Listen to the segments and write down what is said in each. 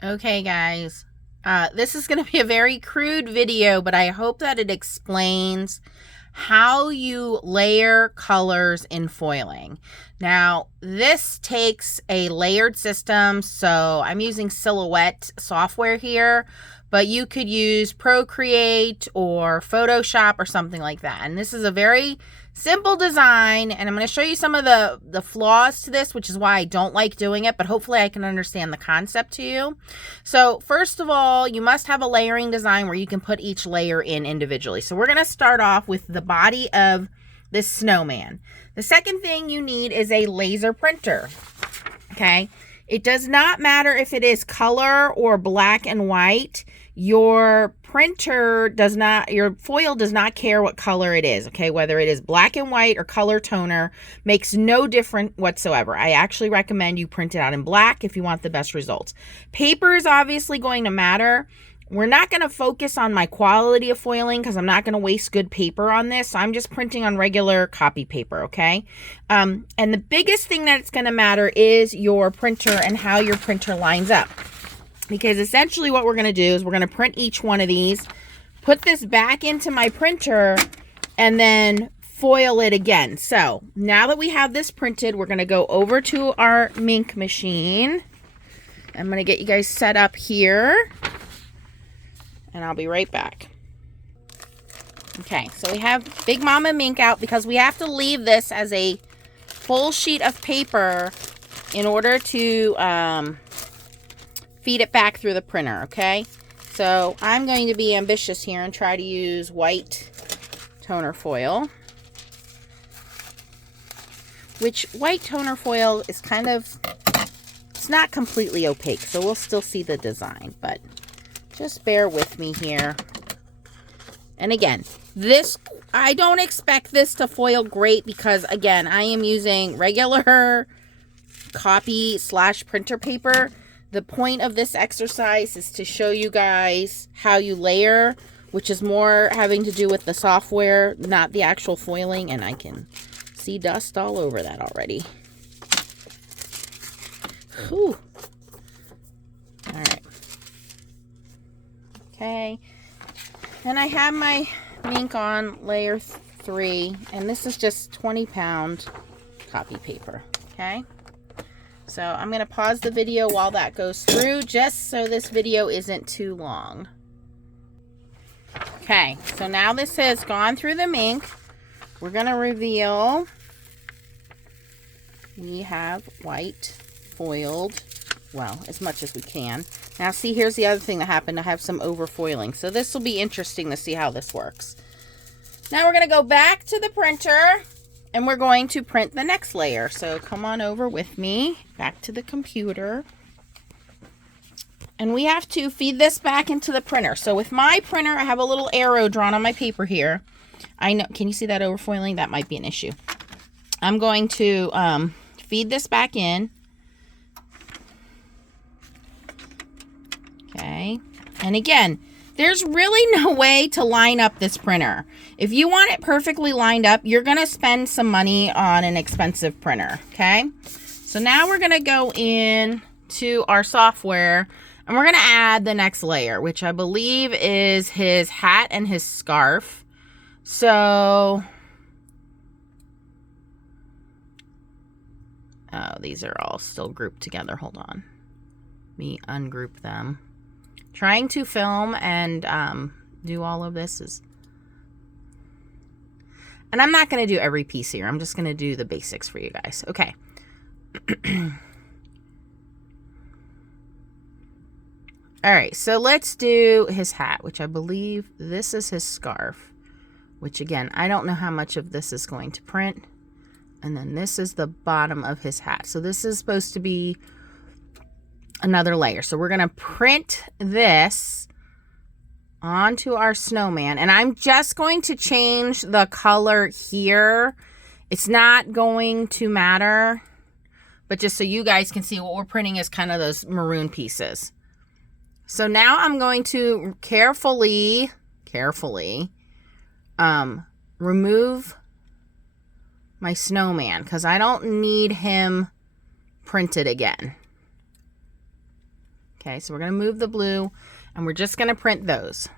Okay, guys, this is going to be a very crude video, but I hope that it explains how you layer colors in foiling. Now, this takes a layered system, so I'm using Silhouette software here, but you could use Procreate or Photoshop or something like that. And this is a very simple design, and I'm going to show you some of the flaws to this, which is why I don't like doing it, but hopefully I can understand the concept to you. So first of all, you must have a layering design where you can put each layer in individually. So we're going to start off with the body of this snowman. The second thing you need is a laser printer. Okay, it does not matter if it is color or black and white. Your printer does not, your foil does not care what color it is, okay? Whether it is black and white or color toner makes no difference whatsoever. I actually recommend you print it out in black if you want the best results. Paper is obviously going to matter. We're not going to focus on my quality of foiling because I'm not going to waste good paper on this. So I'm just printing on regular copy paper, okay? And the biggest thing that's going to matter is your printer and how your printer lines up. Because essentially what we're going to do is we're going to print each one of these, put this back into my printer, and then foil it again. So now that we have this printed, we're going to go over to our ink machine. I'm going to get you guys set up here, and I'll be right back. Okay, so we have Big Mama Mink out because we have to leave this as a full sheet of paper in order to feed it back through the printer, okay? So I'm going to be ambitious here and try to use white toner foil, which white toner foil is kind of, it's not completely opaque, so we'll still see the design, but just bear with me here. And again, this, I don't expect this to foil great because, again, I am using regular copy / printer paper. The point of this exercise is to show you guys how you layer, which is more having to do with the software, not the actual foiling. And I can see dust all over that already. Whew. All right. Okay. And I have my ink on layer 3, and this is just 20-pound copy paper. Okay. So I'm going to pause the video while that goes through, just so this video isn't too long. Okay, so now this has gone through the ink. We're going to reveal we have white foiled, well, as much as we can. Now see, here's the other thing that happened. I have some over foiling. So this will be interesting to see how this works. Now we're going to go back to the printer. And we're going to print the next layer. So come on over with me, back to the computer. And we have to feed this back into the printer. So with my printer, I have a little arrow drawn on my paper here. I know, can you see that overfoiling? That might be an issue. I'm going to feed this back in. Okay. And again, there's really no way to line up this printer. If you want it perfectly lined up, you're going to spend some money on an expensive printer, okay? So now we're going to go in to our software, and we're going to add the next layer, which I believe is his hat and his scarf. So, oh, these are all still grouped together. Hold on. Let me ungroup them. Trying to film and do all of this is, and I'm not going to do every piece here. I'm just going to do the basics for you guys. Okay. All right, so let's do his hat, which I believe this is his scarf, which again, I don't know how much of this is going to print. And then this is the bottom of his hat. So this is supposed to be another layer. So we're going to print this onto our snowman, and I'm just going to change the color here. It's not going to matter, but just so you guys can see what we're printing is kind of those maroon pieces. So now I'm going to carefully remove my snowman because I don't need him printed again. Okay, so we're going to move the blue and we're just going to print those.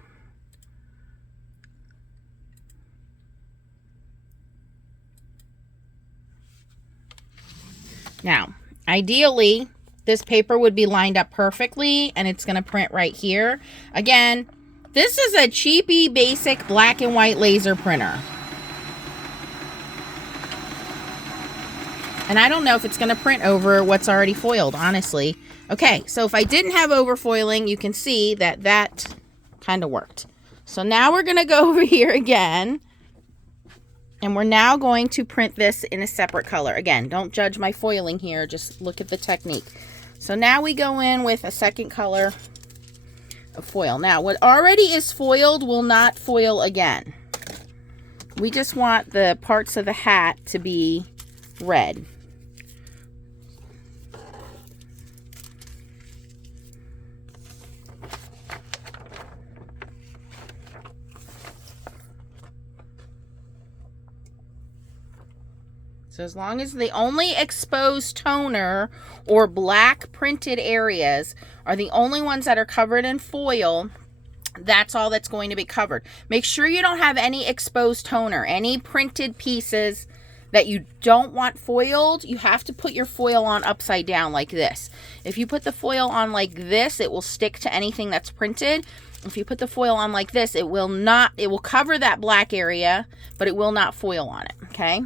Now, ideally, this paper would be lined up perfectly and it's going to print right here. Again, this is a cheapy, basic black and white laser printer. And I don't know if it's going to print over what's already foiled, honestly. Okay, so if I didn't have overfoiling, you can see that that kind of worked. So now we're going to go over here again. And we're now going to print this in a separate color. Again, don't judge my foiling here. Just look at the technique. So now we go in with a second color of foil. Now, what already is foiled will not foil again. We just want the parts of the hat to be red. So as long as the only exposed toner or black printed areas are the only ones that are covered in foil, that's all that's going to be covered. Make sure you don't have any exposed toner, any printed pieces that you don't want foiled. You have to put your foil on upside down like this. If you put the foil on like this, it will stick to anything that's printed. If you put the foil on like this, it will not, it will cover that black area, but it will not foil on it, okay?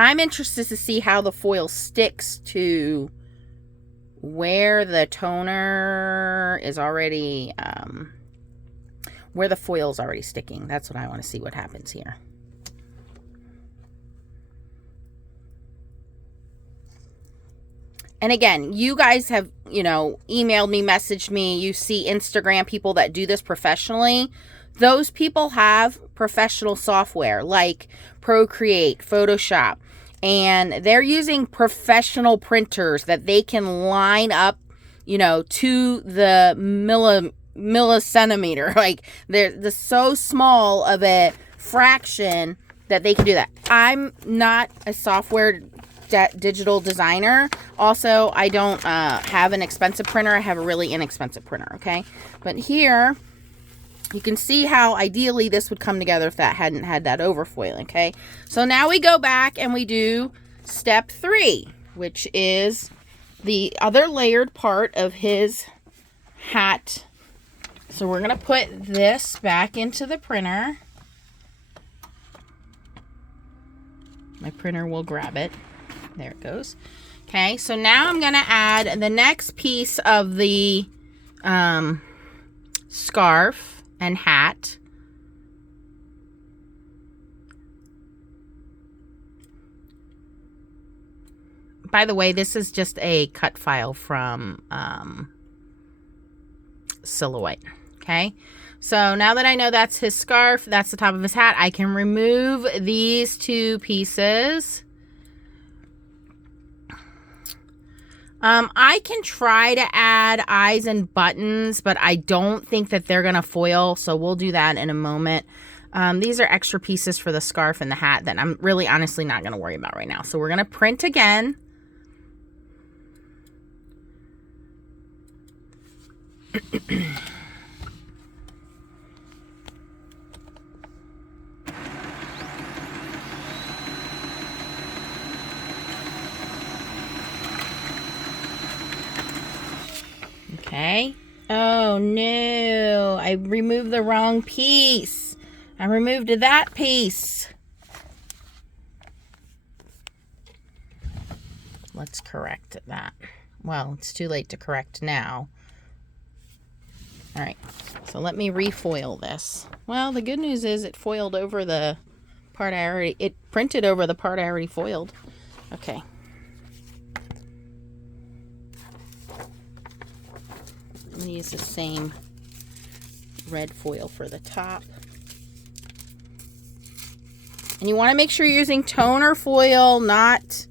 I'm interested to see how the foil sticks to where the toner is already, where the foil is already sticking. That's what I want to see what happens here. And again, you guys have, you know, emailed me, messaged me. You see Instagram people that do this professionally. Those people have professional software like Procreate, Photoshop, and they're using professional printers that they can line up, you know, to the millicentimeter. Like they're so small of a fraction that they can do that. I'm not a software digital designer. Also, I don't have an expensive printer. I have a really inexpensive printer, okay? But here, you can see how ideally this would come together if that hadn't had that overfoiling, okay? So now we go back and we do step 3, which is the other layered part of his hat. So we're going to put this back into the printer. My printer will grab it. There it goes. Okay, so now I'm going to add the next piece of the scarf and hat. By the way, this is just a cut file from Silhouette. Okay, so now that I know that's his scarf, that's the top of his hat, I can remove these two pieces. I can try to add eyes and buttons, but I don't think that they're going to foil, so we'll do that in a moment. These are extra pieces for the scarf and the hat that I'm really honestly not going to worry about right now. So we're going to print again. Okay. Oh no, I removed the wrong piece. I removed that piece. Let's correct that. Well, it's too late to correct now. All right, so let me refoil this. Well, the good news is it foiled over the part it printed over the part I already foiled. Okay. I'm going to use the same red foil for the top. And you want to make sure you're using toner foil, not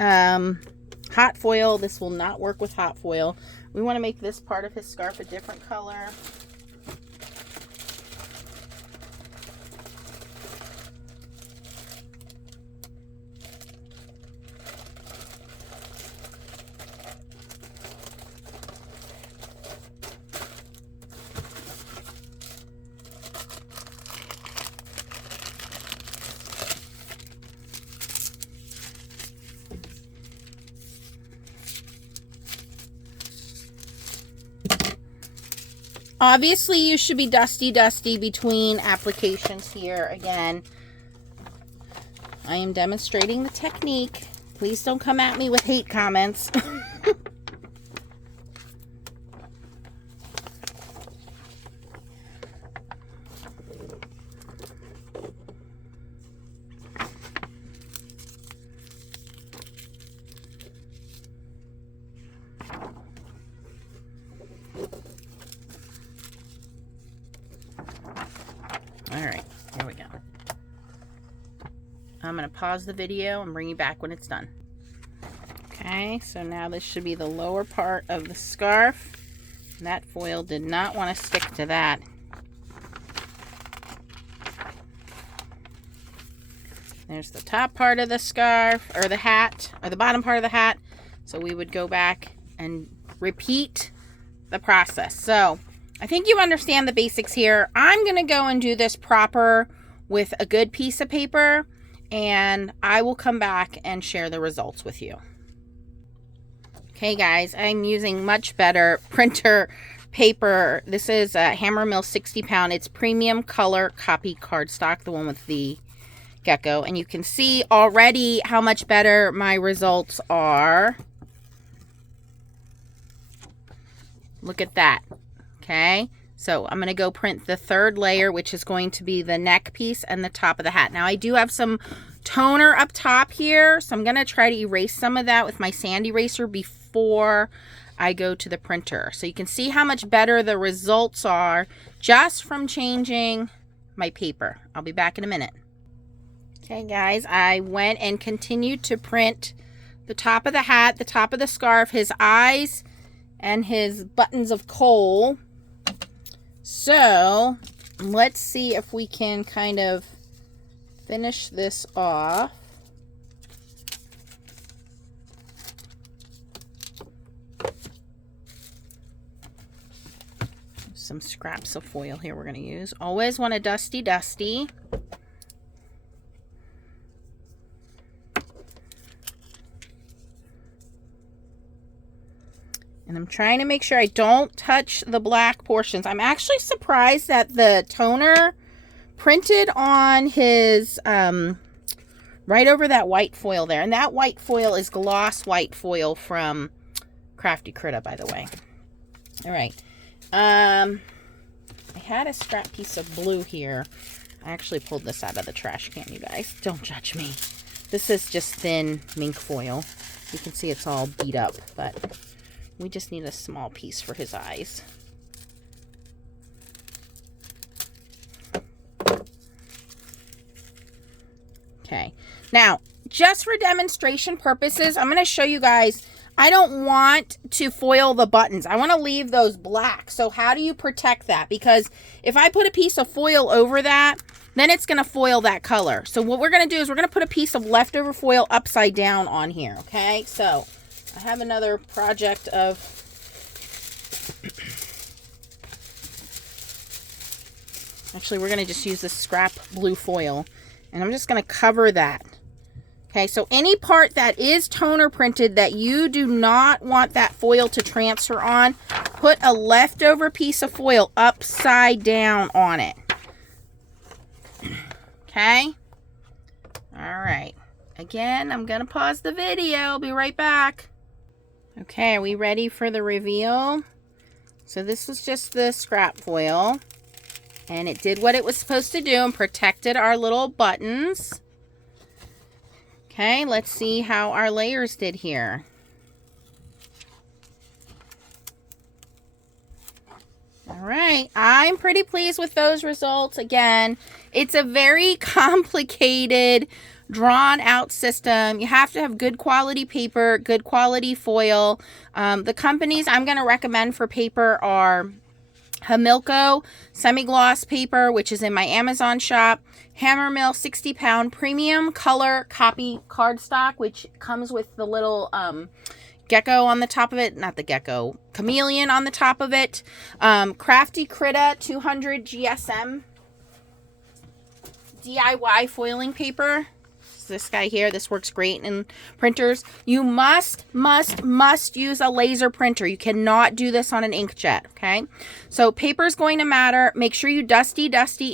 hot foil. This will not work with hot foil. We want to make this part of his scarf a different color. Obviously, you should be dusty between applications here. Again, I am demonstrating the technique. Please don't come at me with hate comments. All right, here we go. I'm going to pause the video and bring you back when it's done. Okay, so now this should be the lower part of the scarf. That foil did not want to stick to that. There's the top part of the scarf, or the hat, or the bottom part of the hat. So we would go back and repeat the process. So I think you understand the basics here. I'm going to go and do this proper with a good piece of paper, and I will come back and share the results with you. Okay guys, I'm using much better printer paper. This is a Hammermill 60 pound. It's premium color copy cardstock, the one with the gecko. And you can see already how much better my results are. Look at that. Okay, so I'm going to go print the third layer, which is going to be the neck piece and the top of the hat. Now I do have some toner up top here, so I'm going to try to erase some of that with my sand eraser before I go to the printer. So you can see how much better the results are just from changing my paper. I'll be back in a minute. Okay guys, I went and continued to print the top of the hat, the top of the scarf, his eyes, and his buttons of coal. So let's see if we can kind of finish this off. Some scraps of foil here we're going to use. Always want a dusty. And I'm trying to make sure I don't touch the black portions. I'm actually surprised that the toner printed on his, right over that white foil there. And that white foil is gloss white foil from Crafty Critta, by the way. All right. I had a scrap piece of blue here. I actually pulled this out of the trash can, you guys. Don't judge me. This is just thin mink foil. You can see it's all beat up, but we just need a small piece for his eyes. Okay, now just for demonstration purposes, I'm going to show you guys, I don't want to foil the buttons. I want to leave those black. So how do you protect that? Because if I put a piece of foil over that, then it's going to foil that color. So what we're going to do is we're going to put a piece of leftover foil upside down on here. Okay, so I have another project of actually we're going to just use this scrap blue foil, and I'm just going to cover that. Okay, so any part that is toner printed that you do not want that foil to transfer on, put a leftover piece of foil upside down on it. Okay? All right. Again, I'm going to pause the video. I'll be right back. Okay, are we ready for the reveal? So this was just the scrap foil, and it did what it was supposed to do and protected our little buttons. Okay, let's see how our layers did here. All right, I'm pretty pleased with those results. Again, it's a very complicated, drawn out system. You have to have good quality paper, good quality foil. The companies I'm going to recommend for paper are Hamilco semi-gloss paper, which is in my Amazon shop. Hammermill 60 pound premium color copy cardstock, which comes with the little gecko on the top of it. Not the gecko, chameleon on the top of it. Crafty Critta 200 GSM DIY foiling paper. this guy here. This works great in printers. You must use a laser printer. You cannot do this on an inkjet, okay? So paper is going to matter. Make sure you dusty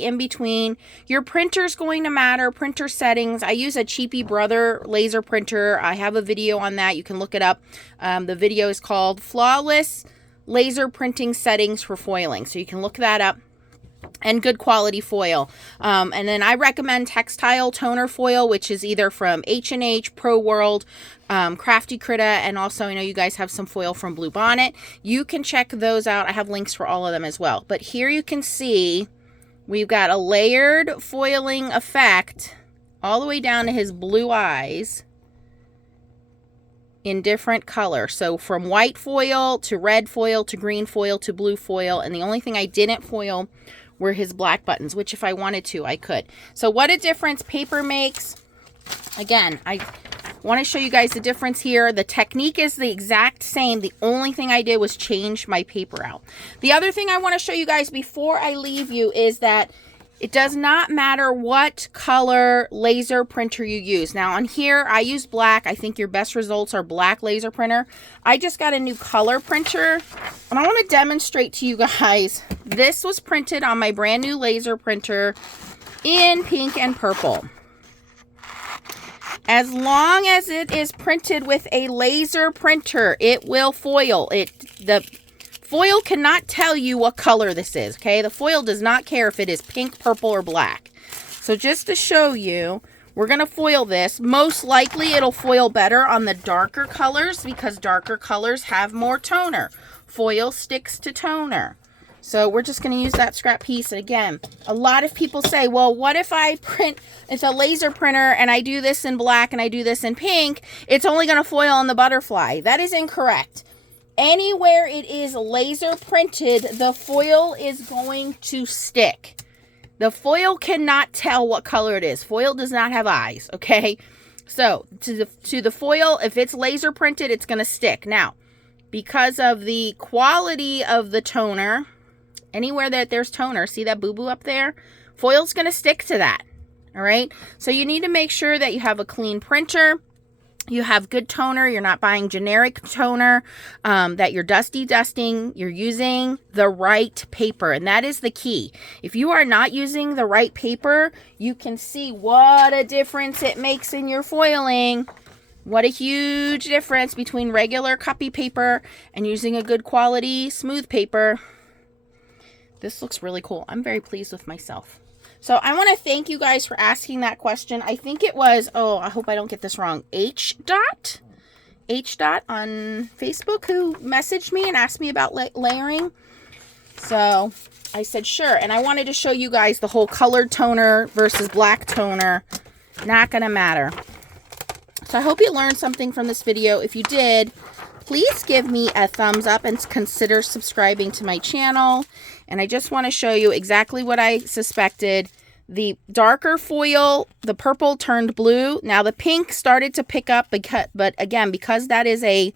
in between. Your printer is going to matter. Printer settings. I use a Cheapy Brother laser printer. I have a video on that. You can look it up. The video is called Flawless Laser Printing Settings for Foiling. So you can look that up. And good quality foil. And then I recommend Textile toner foil, which is either from H&H, Pro World, Crafty Critta, and also I know you guys have some foil from Blue Bonnet. You can check those out. I have links for all of them as well. But here you can see we've got a layered foiling effect all the way down to his blue eyes in different colors. So from white foil to red foil to green foil to blue foil. And the only thing I didn't foil were his black buttons, which if I wanted to, I could. So what a difference paper makes. Again, I want to show you guys the difference here. The technique is the exact same. The only thing I did was change my paper out. The other thing I want to show you guys before I leave you is that it does not matter what color laser printer you use. Now on here, I use black. I think your best results are black laser printer. I just got a new color printer, and I want to demonstrate to you guys. This was printed on my brand new laser printer in pink and purple. As long as it is printed with a laser printer, it will foil. The foil cannot tell you what color this is, okay? The foil does not care if it is pink, purple, or black. So just to show you, we're going to foil this. Most likely it'll foil better on the darker colors because darker colors have more toner. Foil sticks to toner. So we're just going to use that scrap piece. And again, a lot of people say, well, what if I print, it's a laser printer and I do this in black and I do this in pink, it's only going to foil on the butterfly. That is incorrect. Anywhere it is laser printed, the foil is going to stick. The foil cannot tell what color it is. Foil does not have eyes, okay? So to the foil, if it's laser printed, it's going to stick. Now, because of the quality of the toner, anywhere that there's toner, see that boo-boo up there? Foil's going to stick to that, all right? So you need to make sure that you have a clean printer. You have good toner. You're not buying generic toner, that you're dusting. You're using the right paper, and that is the key. If you are not using the right paper, you can see what a difference it makes in your foiling. What a huge difference between regular copy paper and using a good quality smooth paper. This looks really cool. I'm very pleased with myself. So I want to thank you guys for asking that question. I think it was, oh, I hope I don't get this wrong, H. Dot on Facebook who messaged me and asked me about layering. So I said, sure. And I wanted to show you guys the whole colored toner versus black toner. Not going to matter. So I hope you learned something from this video. If you did, please give me a thumbs up and consider subscribing to my channel. And I just want to show you exactly what I suspected. The darker foil, the purple turned blue. Now the pink started to pick up, but again, because that is a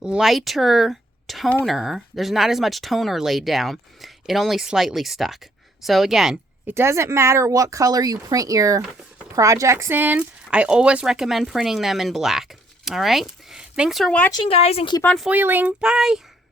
lighter toner, there's not as much toner laid down. It only slightly stuck. So again, it doesn't matter what color you print your projects in. I always recommend printing them in black. All right. Thanks for watching, guys, and keep on foiling. Bye.